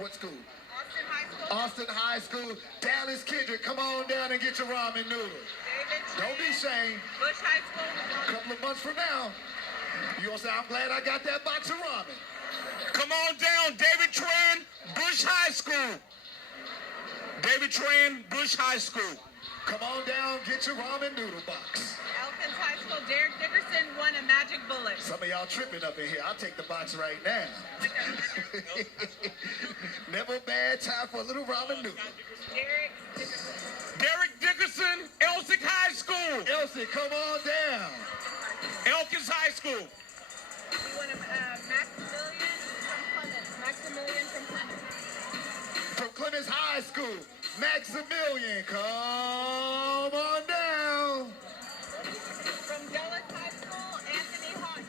What school? Austin High School. Austin High School. Dallas Kendrick, come on down and get your ramen noodles. David Don't be ashamed. Bush High School. A couple of months from now, you gonna say, I'm glad I got that box of ramen. Come on down, David Tran, Bush High School. David Tran, Bush High School. Come on down, get your ramen noodle box. Elkins High School. Derek Dickerson won a magic bullet. Some of y'all tripping up in here. I'll take the box right now. Never a bad time for a little ramen noodle. Derek Dickerson. Derek Dickerson, Elsick High School. Elsie, come on down. Elkins High School. We won a Maximilian from Clemens. Maximilian from Clemens. From Clemens High School, Maximilian, come on down. From Dulles High School, Anthony Houghton.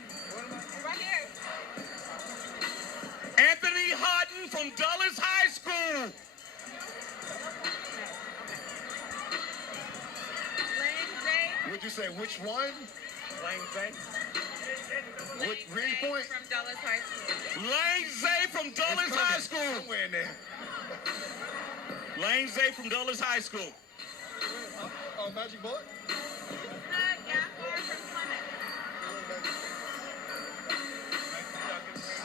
Right here. Anthony Houghton from Dulles High School. Lane Zay. What'd you say, which one? Lane Zay. What reading point? From Dulles High School. Lane Zay from Dulles High School. Somewhere in there. Lane Zay from Dulles High School. Magic Bullet? Gaffar from Clemens.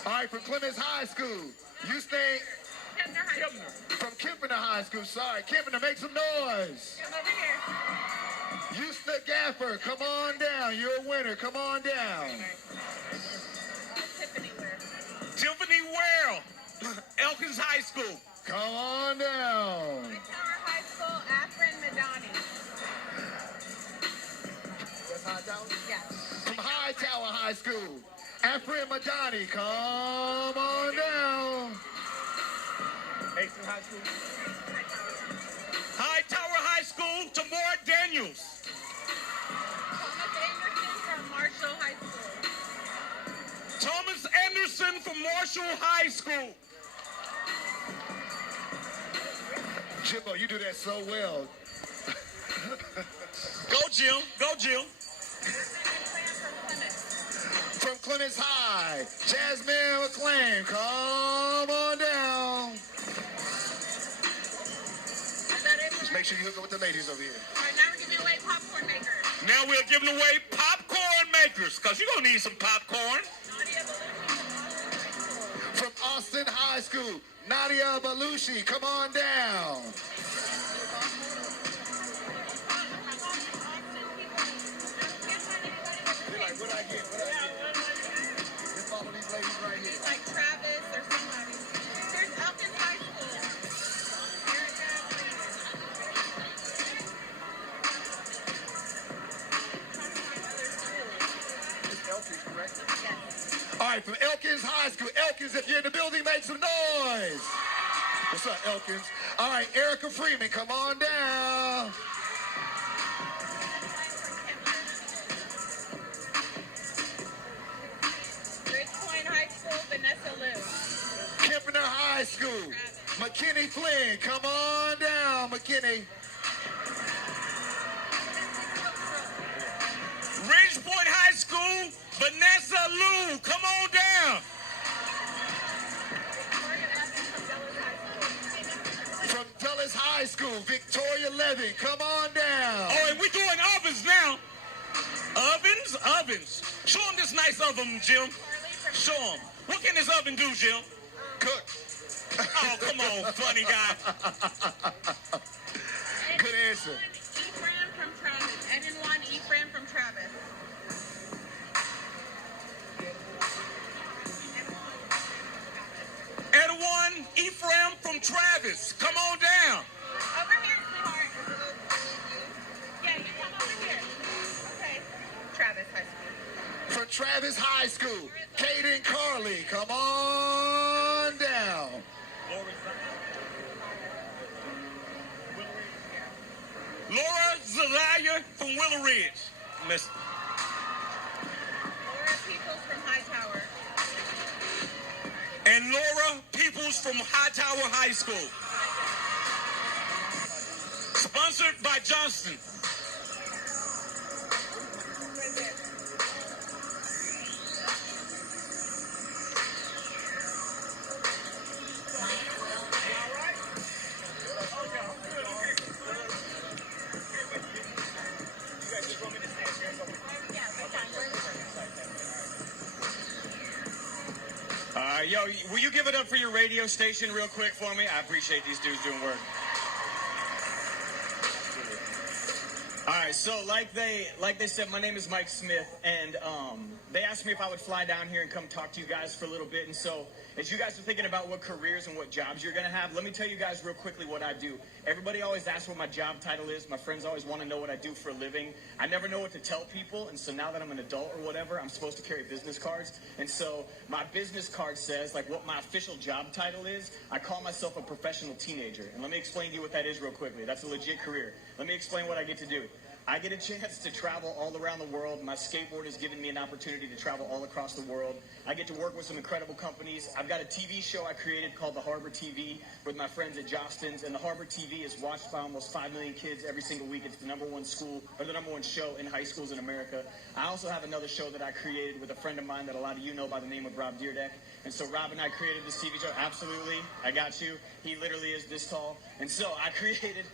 All right, from Clemens High School. You stay Kempner High School. from Kempner High School. Sorry, Kempner, make some noise. Come over here. Houston Gaffer, come on down. You're a winner. Come on down. Tiffany Ware. Tiffany Ware, Elkins High School. Come on down. Hightower High School, Afrin Madani. That's Hightower? Yes. From Hightower High School, Afrin Madani, come on down. Hastings High School. Hightower High School, Tamora Daniels. Thomas Thomas Anderson Anderson from Marshall High School. from Marshall High School. Jimbo, you do that so well. Go, Jim. Go, Jim. From Clemens High, Jasmine McClain, come on down. Just make sure you hook up with the ladies over here. All right, now we're giving away popcorn makers. Now we're giving away popcorn makers, because you're going to need some popcorn. From Austin High School, Nadia Belushi, come on down. What I get? Just follow these ladies right here. Like Travis or somebody. Here's Elkins High School. It's Elkins, correct? Yes. All right, from Elkins High School. Elkins, if you're in the building, make some noise. What's up, Elkins? All right, Erica Freeman, come on down. Vanessa Liu. Kempner High School, McKinney Flynn, come on down, McKinney. Ridgepoint High School, Vanessa Liu, come on down. From Dulles High School, Victoria Levin, come on down. Oh, and we're doing ovens now. Ovens. Show them this nice oven, Jim. Show them. What can this oven do, Jim? Cook. Oh, come on, funny guy. Good answer. Ephraim from Travis. Edwin Ephraim from Travis. Edwin Ephraim from Travis. Come on down. Over here, sweetheart. Yeah, you come over here. Okay. Travis High School. From Travis High School, Caden Carley, come on down. Laura Zelaya from Willow Ridge. Miss. Laura Peoples from Hightower. And Laura Peoples from Hightower High School. Sponsored by Johnston. will you give it up for your radio station real quick for me? I appreciate these dudes doing work. All right, so like they said, my name is Mike Smith, and they asked me if I would fly down here and come talk to you guys for a little bit. And so as you guys are thinking about what careers and what jobs you're going to have, let me tell you guys real quickly what I do. Everybody always asks what my job title is. My friends always want to know what I do for a living. I never know what to tell people, and so now that I'm an adult or whatever, I'm supposed to carry business cards. And so my business card says, like, what my official job title is. I call myself a professional teenager. And let me explain to you what that is real quickly. That's a legit career. Let me explain what I get to do. I get a chance to travel all around the world. My skateboard has given me an opportunity to travel all across the world. I get to work with some incredible companies. I've got a TV show I created called The Harbor TV with my friends at Jostens, and The Harbor TV is watched by almost 5 million kids every single week. It's the #1 school, or the #1 show in high schools in America. I also have another show that I created with a friend of mine that a lot of you know by the name of Rob Deerdeck. And so Rob and I created this TV show. Absolutely, I got you. He literally is this tall. And so I created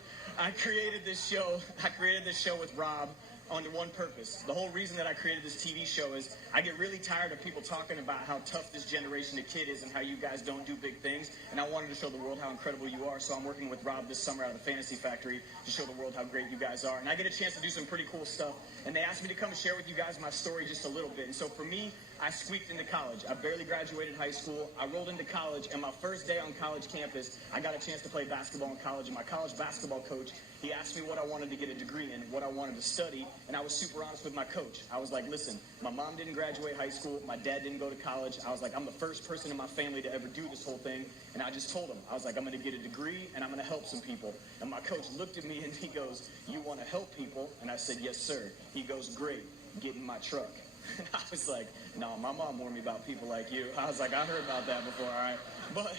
this show. I created this show with Rob on one purpose. The whole reason that I created this TV show is I get really tired of people talking about how tough this generation of kid is and how you guys don't do big things. And I wanted to show the world how incredible you are. So I'm working with Rob this summer out of the Fantasy Factory to show the world how great you guys are. And I get a chance to do some pretty cool stuff. And they asked me to come and share with you guys my story just a little bit. And so for me, I squeaked into college. I barely graduated high school. I rolled into college, and my first day on college campus, I got a chance to play basketball in college. And my college basketball coach, he asked me what I wanted to get a degree in, what I wanted to study, and I was super honest with my coach. I was like, listen, my mom didn't graduate high school. My dad didn't go to college. I was like, I'm the first person in my family to ever do this whole thing. And I just told him, I was like, I'm going to get a degree, and I'm going to help some people. And my coach looked at me, and he goes, you want to help people? And I said, yes, sir. He goes, great, get in my truck. And I was like, no, my mom warned me about people like you. I was like, I heard about that before, all right? But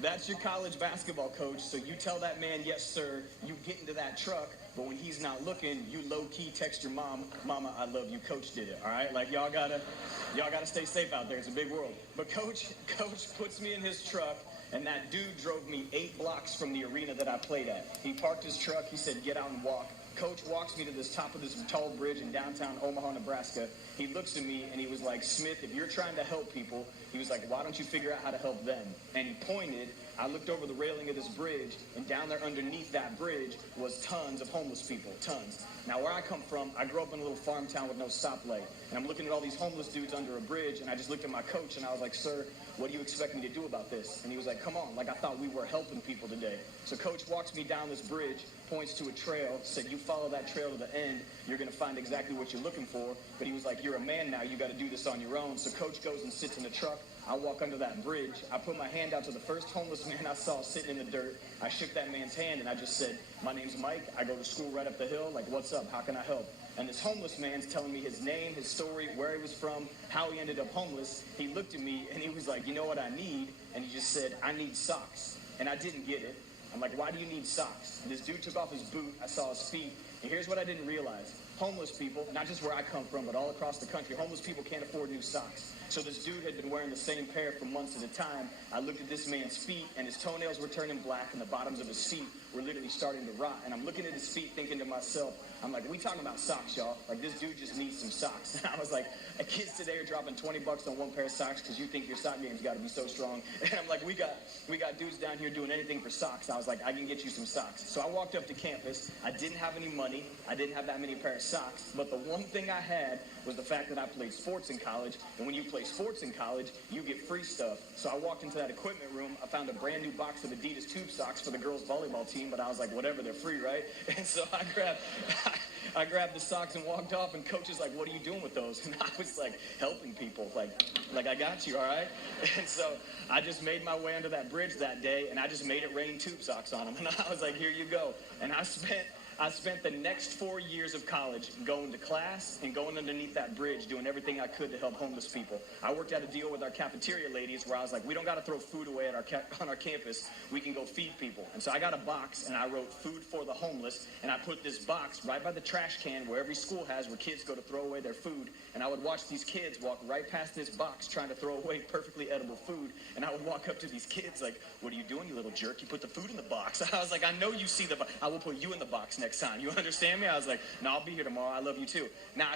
that's your college basketball coach, so you tell that man, yes, sir, you get into that truck, but when he's not looking, you low-key text your mom, mama, I love you, coach did it, all right? Like, y'all gotta stay safe out there. It's a big world. But coach puts me in his truck, and that dude drove me 8 blocks from the arena that I played at. He parked his truck. He said, get out and walk. Coach walks me to this top of this tall bridge in downtown Omaha, Nebraska. He looks at me and he was like, Smith, if you're trying to help people, he was like, why don't you figure out how to help them? And he pointed. I looked over the railing of this bridge, and down there underneath that bridge was tons of homeless people, tons. Now, where I come from, I grew up in a little farm town with no stoplight. And I'm looking at all these homeless dudes under a bridge, and I just looked at my coach, and I was like, sir, what do you expect me to do about this? And he was like, come on, like I thought we were helping people today. So coach walks me down this bridge, points to a trail, said, you follow that trail to the end, you're going to find exactly what you're looking for. But he was like, you're a man now, you got to do this on your own. So coach goes and sits in the truck. I walk under that bridge. I put my hand out to the first homeless man I saw sitting in the dirt. I shook that man's hand, and I just said, my name's Mike. I go to school right up the hill. Like, what's up? How can I help? And this homeless man's telling me his name, his story, where he was from, how he ended up homeless. He looked at me, and he was like, you know what I need? And he just said, I need socks. And I didn't get it. I'm like, why do you need socks? And this dude took off his boot. I saw his feet. And here's what I didn't realize. Homeless people, not just where I come from, but all across the country, homeless people can't afford new socks. So this dude had been wearing the same pair for months at a time. I looked at this man's feet, and his toenails were turning black, and the bottoms of his feet were literally starting to rot. And I'm looking at his feet thinking to myself, I'm like, we talking about socks, y'all. Like, this dude just needs some socks. And I was like, kids today are dropping $20 on one pair of socks because you think your sock game's got to be so strong. And I'm like, we got dudes down here doing anything for socks. I was like, I can get you some socks. So I walked up to campus. I didn't have any money. I didn't have that many pair of socks. But the one thing I had was the fact that I played sports in college. And when you play sports in college, you get free stuff. So I walked into that equipment room. I found a brand new box of Adidas tube socks for the girls volleyball team. But I was like, whatever, they're free, right? And so I grabbed the socks and walked off, and coach is like, what are you doing with those? And I was like, helping people. Like I got you, all right? And so I just made my way under that bridge that day, and I just made it rain tube socks on them. And I was like, here you go. And I spent the next 4 years of college going to class and going underneath that bridge, doing everything I could to help homeless people. I worked out a deal with our cafeteria ladies where I was like, we don't got to throw food away at on our campus. We can go feed people. And so I got a box, and I wrote food for the homeless, and I put this box right by the trash can where every school has where kids go to throw away their food. And I would watch these kids walk right past this box trying to throw away perfectly edible food. And I would walk up to these kids like, what are you doing, you little jerk? You put the food in the box. I was like, I know you see the box. I will put you in the box next next time. You understand me? I was like, no, I'll be here tomorrow. I love you too. Now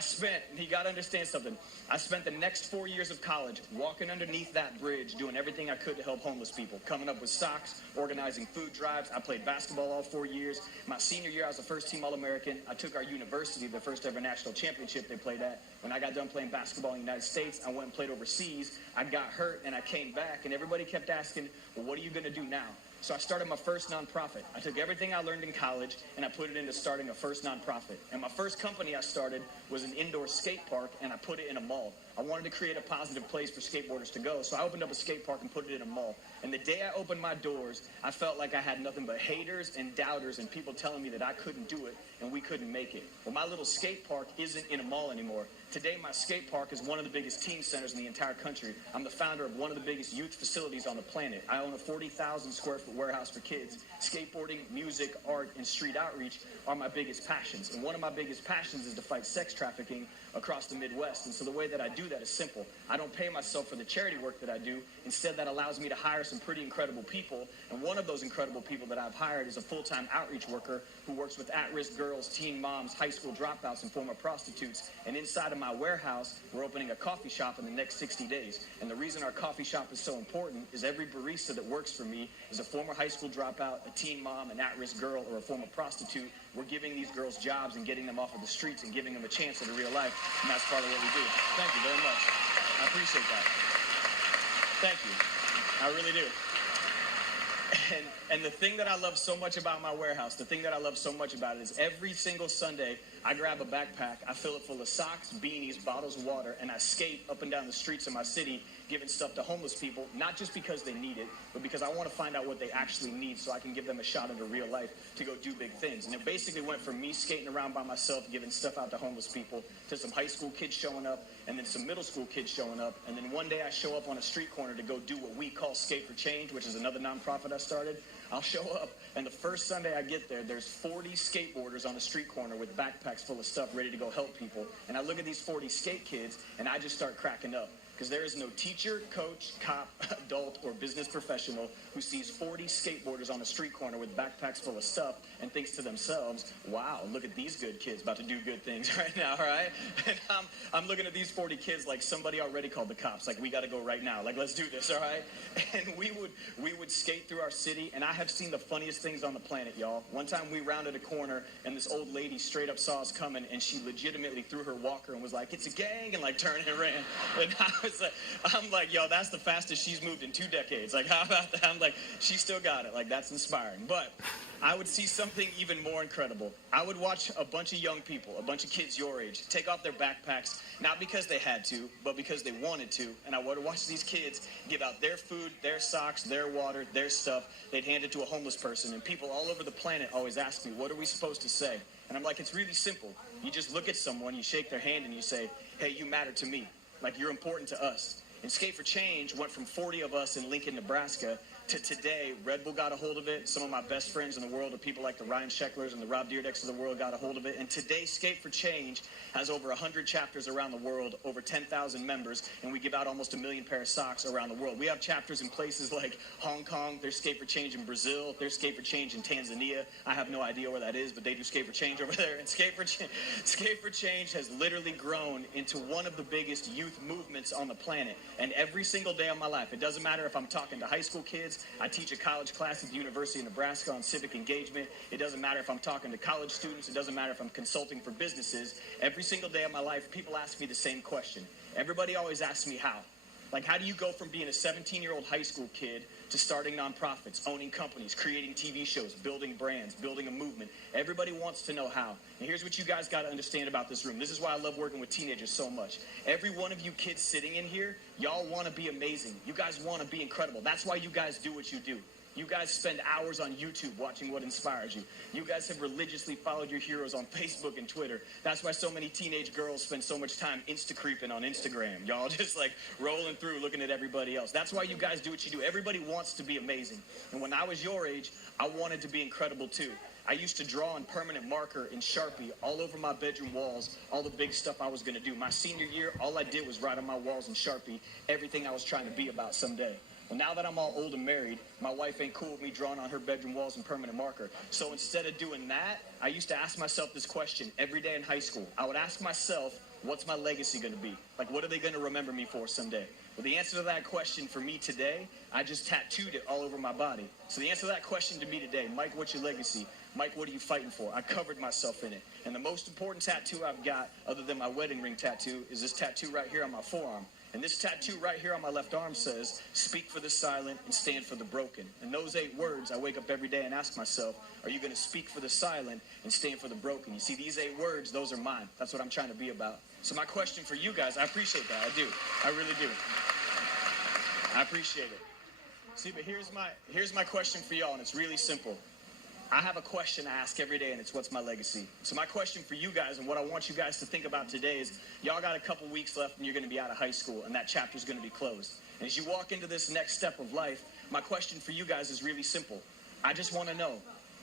you got to understand something. I spent the next 4 years of college walking underneath that bridge, doing everything I could to help homeless people, coming up with socks, organizing food drives. I played basketball all 4 years. My senior year, I was the first team All-American. I took our university the first ever national championship they played at. When I got done playing basketball in the United States, I went and played overseas. I got hurt and I came back, and everybody kept asking, well, what are you going to do now? So I started my first nonprofit. I took everything I learned in college and I put it into starting a first nonprofit. And my first company I started was an indoor skate park, and I put it in a mall. I wanted to create a positive place for skateboarders to go, so I opened up a skate park and put it in a mall. And the day I opened my doors, I felt like I had nothing but haters and doubters and people telling me that I couldn't do it and we couldn't make it. Well, my little skate park isn't in a mall anymore. Today, my skate park is one of the biggest teen centers in the entire country. I'm the founder of one of the biggest youth facilities on the planet. I own a 40,000 square foot warehouse for kids. Skateboarding, music, art, and street outreach are my biggest passions. And one of my biggest passions is to fight sex trafficking across the Midwest. And so the way that I do that is simple. I don't pay myself for the charity work that I do. Instead, that allows me to hire some pretty incredible people. And one of those incredible people that I've hired is a full-time outreach worker who works with at-risk girls, teen moms, high school dropouts, and former prostitutes. And inside of my warehouse, we're opening a coffee shop in the next 60 days. And the reason our coffee shop is so important is every barista that works for me is a former high school dropout, a teen mom, an at-risk girl, or a former prostitute. We're giving these girls jobs and getting them off of the streets and giving them a chance at a real life. And that's part of what we do. Thank you very much. I appreciate that. Thank you. I really do. And the thing that I love so much about my warehouse, the thing that I love so much about it is every single Sunday, I grab a backpack, I fill it full of socks, beanies, bottles of water, and I skate up and down the streets of my city giving stuff to homeless people, not just because they need it, but because I want to find out what they actually need so I can give them a shot into real life to go do big things. And it basically went from me skating around by myself, giving stuff out to homeless people, to some high school kids showing up, and then some middle school kids showing up. And then one day I show up on a street corner to go do what we call Skate for Change, which is another nonprofit I started. I'll show up, and the first Sunday I get there, there's 40 skateboarders on the street corner with backpacks full of stuff ready to go help people. And I look at these 40 skate kids, and I just start cracking up. Because there is no teacher, coach, cop, adult, or business professional who sees 40 skateboarders on a street corner with backpacks full of stuff and thinks to themselves, wow, look at these good kids about to do good things right now, all right? And I'm looking at these 40 kids like somebody already called the cops. Like, we got to go right now. Like, let's do this, all right? And we would skate through our city, and I have seen the funniest things on the planet, y'all. One time we rounded a corner, and this old lady straight up saw us coming, and she legitimately threw her walker and was like, it's a gang, and like turned and ran. And I'm like, yo, that's the fastest she's moved in 2 decades. Like, how about that? I'm like, she still got it. Like, that's inspiring. But I would see something even more incredible. I would watch a bunch of young people, a bunch of kids your age, take off their backpacks, not because they had to, but because they wanted to. And I would watch these kids give out their food, their socks, their water, their stuff. They'd hand it to a homeless person. And people all over the planet always ask me, what are we supposed to say? And I'm like, it's really simple. You just look at someone, you shake their hand, and you say, hey, you matter to me. Like, you're important to us. And Skate for Change went from 40 of us in Lincoln, Nebraska, to today. Red Bull got a hold of it. Some of my best friends in the world are people like the Ryan Shecklers and the Rob Dyrdeks of the world got a hold of it. And today, Skate for Change has over 100 chapters around the world, over 10,000 members, and we give out almost 1 million pair of socks around the world. We have chapters in places like Hong Kong. There's Skate for Change in Brazil. There's Skate for Change in Tanzania. I have no idea where that is, but they do Skate for Change over there. And Skate for Change has literally grown into one of the biggest youth movements on the planet. And every single day of my life, it doesn't matter if I'm talking to high school kids, I teach a college class at the University of Nebraska on civic engagement. It doesn't matter if I'm talking to college students. It doesn't matter if I'm consulting for businesses. Every single day of my life, people ask me the same question. Everybody always asks me how. Like, how do you go from being a 17-year-old high school kid to starting nonprofits, owning companies, creating TV shows, building brands, building a movement? Everybody wants to know how. And here's what you guys got to understand about this room. This is why I love working with teenagers so much. Every one of you kids sitting in here, y'all want to be amazing. You guys want to be incredible. That's why you guys do what you do. You guys spend hours on YouTube watching what inspires you. You guys have religiously followed your heroes on Facebook and Twitter. That's why so many teenage girls spend so much time Insta-creeping on Instagram. Y'all just like rolling through looking at everybody else. That's why you guys do what you do. Everybody wants to be amazing. And when I was your age, I wanted to be incredible too. I used to draw in permanent marker in Sharpie all over my bedroom walls, all the big stuff I was going to do. My senior year, all I did was write on my walls in Sharpie everything I was trying to be about someday. Well, now that I'm all old and married, my wife ain't cool with me drawing on her bedroom walls in permanent marker. So instead of doing that, I used to ask myself this question every day in high school. I would ask myself, what's my legacy going to be? Like, what are they going to remember me for someday? Well, the answer to that question for me today, I just tattooed it all over my body. So the answer to that question to me today, Mike, what's your legacy? Mike, what are you fighting for? I covered myself in it. And the most important tattoo I've got, other than my wedding ring tattoo, is this tattoo right here on my forearm. And this tattoo right here on my left arm says, speak for the silent and stand for the broken. And those 8 words, I wake up every day and ask myself, are you going to speak for the silent and stand for the broken? You see, these 8 words, those are mine. That's what I'm trying to be about. So my question for you guys, I appreciate that. I do. I really do. I appreciate it. See, but here's my question for y'all, and it's really simple. I have a question I ask every day, and it's what's my legacy? So my question for you guys, and what I want you guys to think about today is, y'all got a couple weeks left, and you're going to be out of high school, and that chapter's going to be closed. And as you walk into this next step of life, my question for you guys is really simple. I just want to know,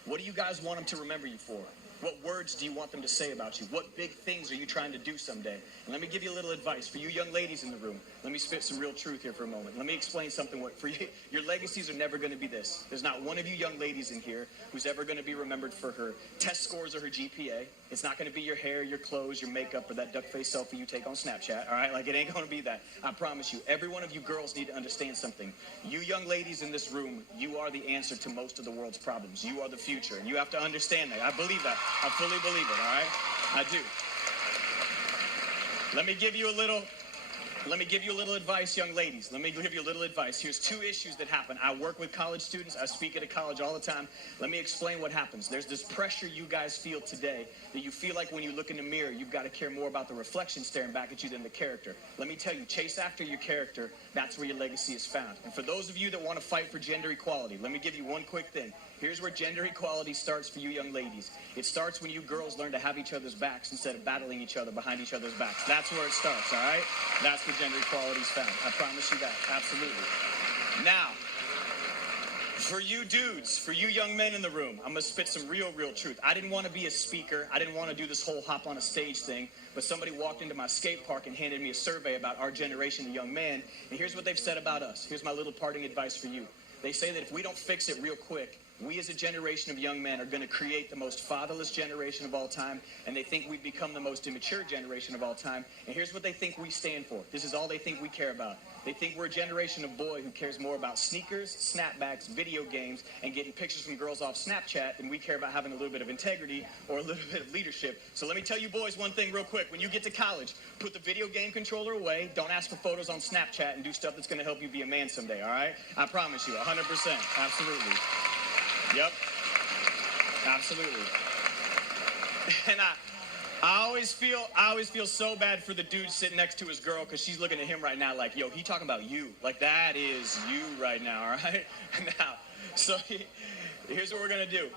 what do you guys want them to remember you for? What words do you want them to say about you? What big things are you trying to do someday? And let me give you a little advice. For you young ladies in the room, let me spit some real truth here for a moment. Let me explain something. For you, your legacies are never going to be this. There's not one of you young ladies in here who's ever going to be remembered for her test scores or her GPA. It's not going to be your hair, your clothes, your makeup, or that duck face selfie you take on Snapchat, all right? Like, it ain't going to be that. I promise you. Every one of you girls need to understand something. You young ladies in this room, you are the answer to most of the world's problems. You are the future, and you have to understand that. I believe that. I fully believe it, all right? I do. Let me give you a little advice, young ladies. Let me give you a little advice. Here's 2 issues that happen. I work with college students. I speak at a college all the time. Let me explain what happens. There's this pressure you guys feel today that you feel like when you look in the mirror, you've got to care more about the reflection staring back at you than the character. Let me tell you, chase after your character. That's where your legacy is found. And for those of you that want to fight for gender equality, let me give you one quick thing. Here's where gender equality starts for you young ladies. It starts when you girls learn to have each other's backs instead of battling each other behind each other's backs. That's where it starts, all right? That's where gender equality is found. I promise you that. Absolutely. Now, for you dudes, for you young men in the room, I'm going to spit some real truth. I didn't want to be a speaker. I didn't want to do this whole hop on a stage thing. But somebody walked into my skate park and handed me a survey about our generation of young men. And here's what they've said about us. Here's my little parting advice for you. They say that if we don't fix it real quick, we as a generation of young men are going to create the most fatherless generation of all time, and they think we've become the most immature generation of all time. And here's what they think we stand for. This is all they think we care about. They think we're a generation of boy who cares more about sneakers, snapbacks, video games, and getting pictures from girls off Snapchat than we care about having a little bit of integrity or a little bit of leadership. So let me tell you boys one thing real quick. When you get to college, put the video game controller away, don't ask for photos on Snapchat, and do stuff that's going to help you be a man someday, all right? I promise you, 100%. Absolutely. Yep. Absolutely. And I always feel so bad for the dude sitting next to his girl, because she's looking at him right now like, yo, he talking about you. Like, that is you right now, all right? Now, so here's what we're going to do.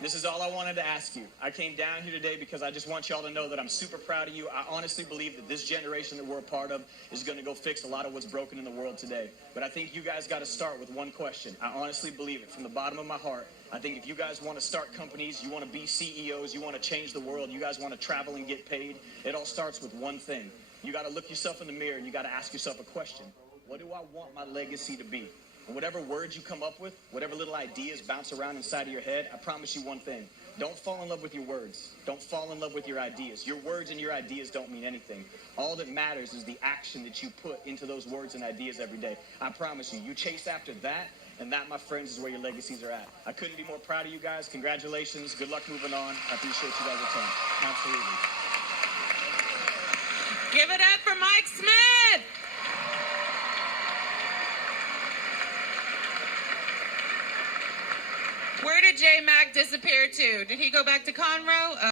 This is all I wanted to ask you. I came down here today because I just want y'all to know that I'm super proud of you. I honestly believe that this generation that we're a part of is going to go fix a lot of what's broken in the world today. But I think you guys got to start with one question. I honestly believe it from the bottom of my heart. I think if you guys want to start companies, you want to be CEOs, you want to change the world, you guys want to travel and get paid, it all starts with one thing. You got to look yourself in the mirror and you got to ask yourself a question. What do I want my legacy to be? And whatever words you come up with, whatever little ideas bounce around inside of your head, I promise you one thing. Don't fall in love with your words. Don't fall in love with your ideas. Your words and your ideas don't mean anything. All that matters is the action that you put into those words and ideas every day. I promise you, you chase after that, and that, my friends, is where your legacies are at. I couldn't be more proud of you guys. Congratulations. Good luck moving on. I appreciate you guys' time. Absolutely. Give it up for Mike Smith. Where did J Mac disappear to? Did he go back to Conroe?